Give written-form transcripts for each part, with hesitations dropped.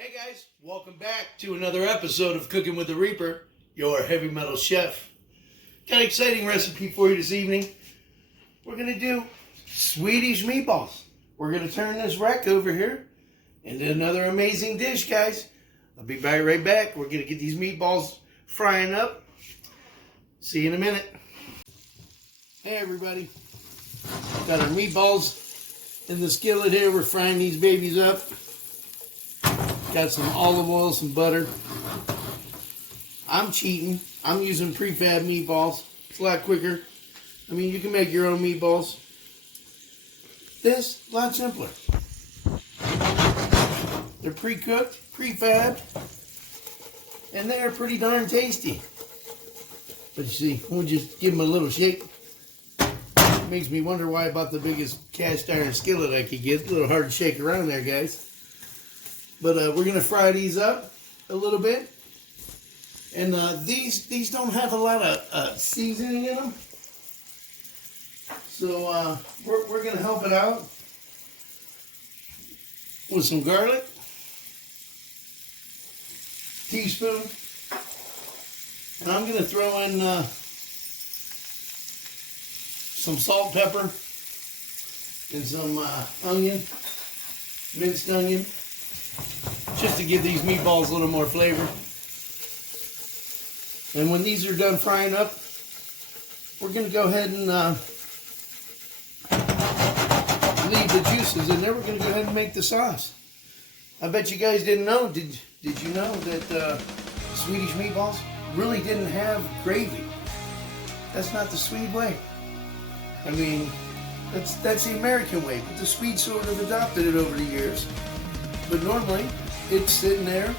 Hey guys, welcome back to another episode of Cooking with the Reaper, your heavy metal chef. Got an exciting recipe for you this evening. We're going to do Swedish meatballs. We're going to turn this wreck over here into another amazing dish, guys. I'll be right back. We're going to get these meatballs frying up. See you in a minute. Hey everybody. Got our meatballs in the skillet here. We're frying these babies up. Got some olive oil, some butter. I'm cheating. I'm using prefab meatballs. It's a lot quicker. I mean, you can make your own meatballs. This, a lot simpler. They're pre-cooked, prefabbed, and they are pretty darn tasty. But you see, we'll just give them a little shake. It makes me wonder why I bought the biggest cast iron skillet I could get. A little hard to shake around there, guys. But we're going to fry these up a little bit. And these don't have a lot of seasoning in them. So we're going to help it out with some garlic. Teaspoon. And I'm going to throw in some salt, pepper, and some onion, minced onion. Just to give these meatballs a little more flavor. And when these are done frying up, we're going to go ahead and leave the juices in there. We're going to go ahead and make the sauce. I bet you guys didn't know. Did you know that Swedish meatballs really didn't have gravy? That's not the Swede way. I mean, that's the American way, but the Swedes sort of adopted it over the years. But normally, it's sitting there,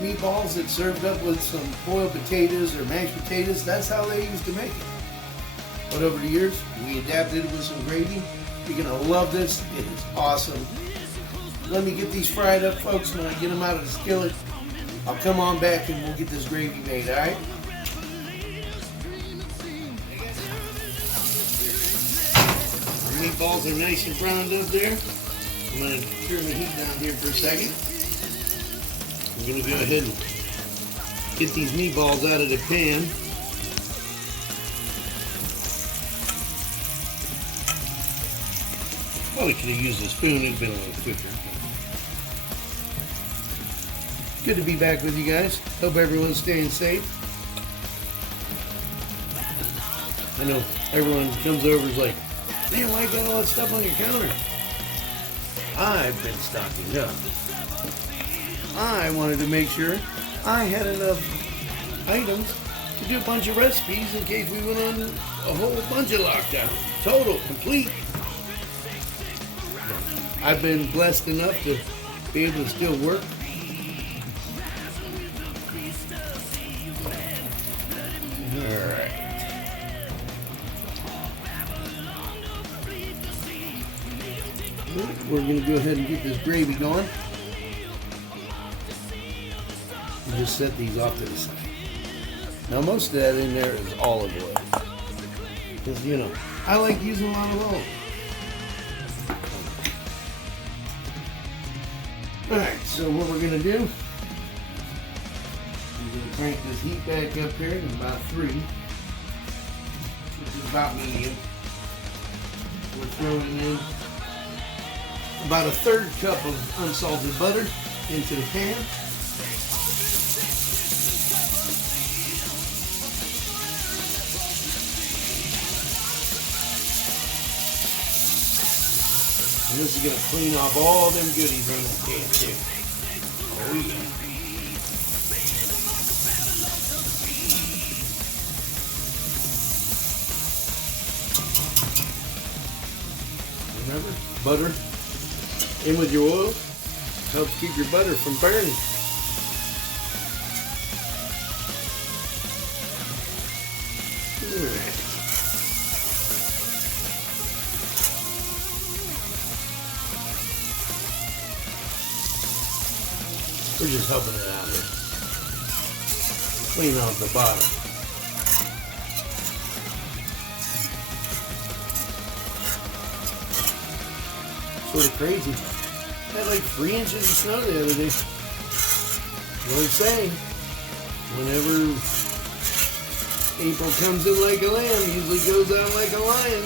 meatballs that's served up with some boiled potatoes or mashed potatoes. That's how they used to make it. But over the years, we adapted it with some gravy. You're going to love this. It is awesome. Let me get these fried up, folks. When I get them out of the skillet, I'll come on back and we'll get this gravy made, all right? Our meatballs are nice and browned up there. I'm going to turn the heat down here for a second. I'm going to go ahead and get these meatballs out of the pan. Probably could have used a spoon, it'd been a little quicker. Good to be back with you guys. Hope everyone's staying safe. I know everyone comes over and is like, man, why you got all that stuff on your counter? I've been stocking up. I wanted to make sure I had enough items to do a bunch of recipes in case we went on a whole bunch of lockdown. Total, complete. I've been blessed enough to be able to still work. Alright. We're going to go ahead and get this gravy going. And just set these off to the side. Now most of that in there is olive oil. Because, you know, I like using a lot of oil. Alright, so what we're going to do, we're going to crank this heat back up here to about 3, which is about medium. We're throwing in about a 1/3 cup of unsalted butter into the pan. And this is going to clean off all them goodies on that pan too. Oh yeah. Remember, butter in with your oil helps keep your butter from burning. Alright. We're just helping it out here. Clean off the bottom. Sort of crazy. Had like 3 inches of snow the other day. Don't say. Whenever April comes in like a lamb, usually goes out like a lion.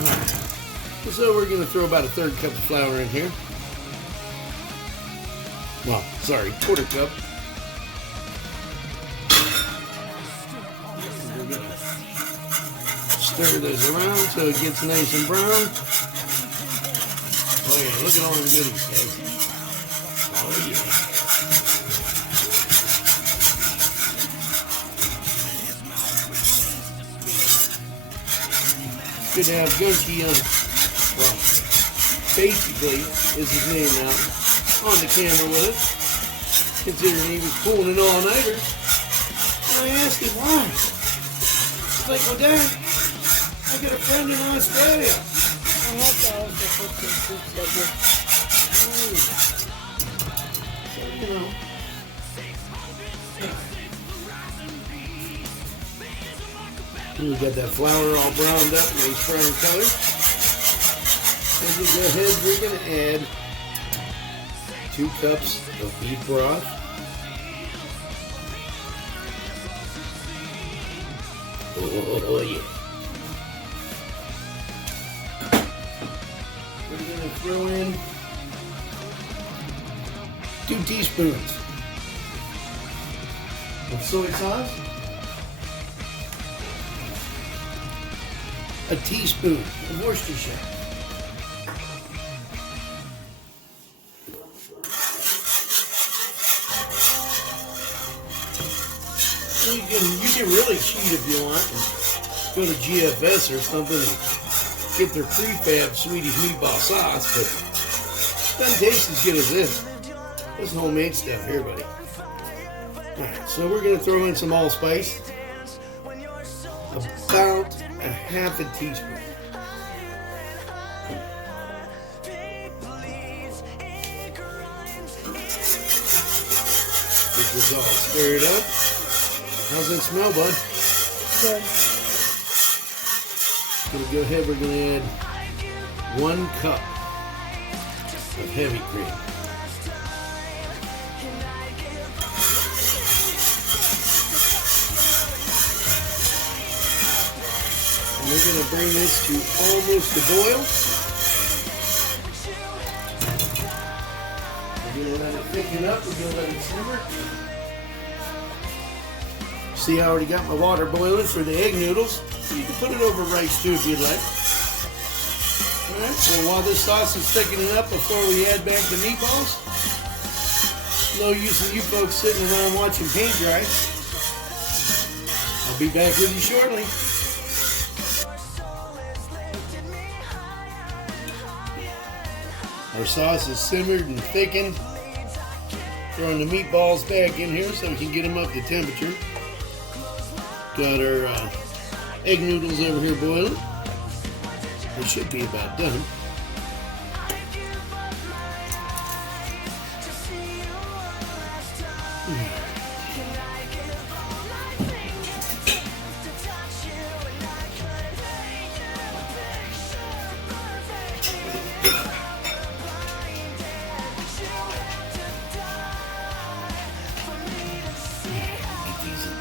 Alright. So we're going to throw about a third cup of flour in here. Well, sorry, quarter cup. We're going to stir this around so it gets nice and brown. Oh yeah, look at all the goodies, guys. Oh yeah. Good to have Gunky on, well, basically is his name now, on the camera with us, considering he was pulling an all-nighter. And I asked him why. He's like, well, Dad, I got a friend in Australia. I have to also put some soup So, you know. We got that flour all browned up, nice brown color. And we go ahead, we're going to add 2 cups of beef broth. Oh yeah. We're going to throw in 2 teaspoons of soy sauce. A teaspoon of Worcestershire. You can really cheat if you want and go to GFS or something and get their prefab Swedish meatball sauce, but it doesn't taste as good as this. This is homemade stuff here, buddy. Alright, so we're going to throw in some allspice. About a half a teaspoon. Get this all stirred up. How's that smell, bud? Good. Gonna go ahead, we're gonna add 1 cup of heavy cream. And we're going to bring this to almost a boil. We're going to let it thicken up. We're going to let it simmer. See, I already got my water boiling for the egg noodles. You can put it over rice too if you'd like. Alright, so while this sauce is thickening up before we add back the meatballs, no use of you folks sitting around watching paint dry. I'll be back with you shortly. Our sauce is simmered and thickened. Throwing the meatballs back in here so we can get them up to temperature. Got our egg noodles over here boiling. They should be about done.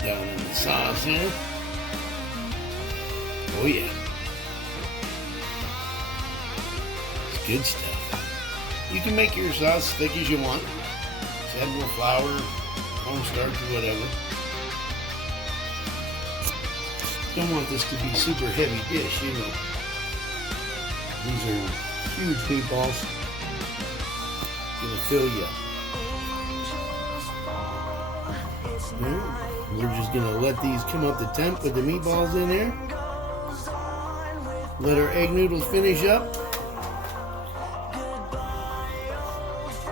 Down in the sauce here. Oh yeah. It's good stuff. You can make your sauce as thick as you want. Just add more flour, cornstarch, or whatever. Don't want this to be super heavy dish, you know. These are huge meatballs. Gonna fill you up. We're just going to let these come up to temp with the meatballs in there. Let our egg noodles finish up.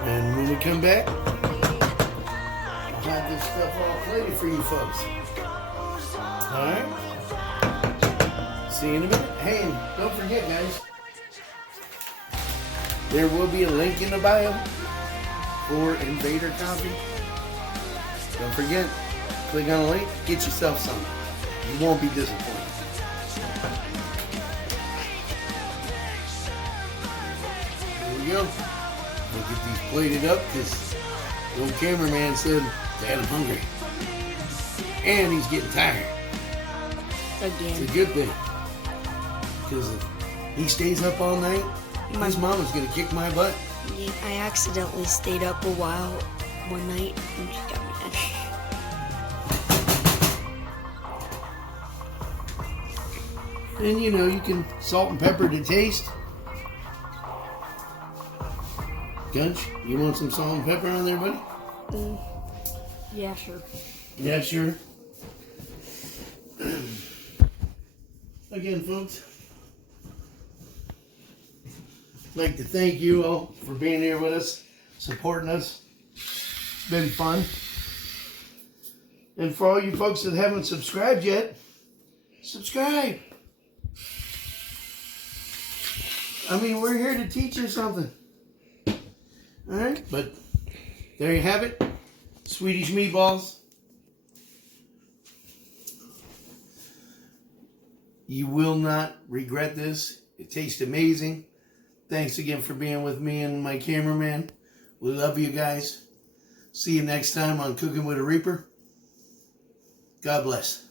And when we come back, I'll have this stuff all plated for you folks. Alright? See you in a minute. Hey, and don't forget, guys, there will be a link in the bio for Invader Coffee. Don't forget, click on the link, get yourself some. You won't be disappointed. There we go. We'll get these plated up because The old cameraman said, Dad, I'm hungry. And he's getting tired. It's Again. a good thing. Because if he stays up all night, his mama's going to kick my butt. Yeah, I accidentally stayed up a while one night and she got mad. And you know, you can salt and pepper to taste. Gunch, you want some salt and pepper on there, buddy? Yeah, sure. Yeah, sure. Again, folks, I'd like to thank you all for being here with us, supporting us. It's been fun. And for all you folks that haven't subscribed yet, subscribe. I mean, we're here to teach you something. Alright, but there you have it. Swedish Meatballs. You will not regret this. It tastes amazing. Thanks again for being with me and my cameraman. We love you guys. See you next time on Cooking with a Reaper. God bless.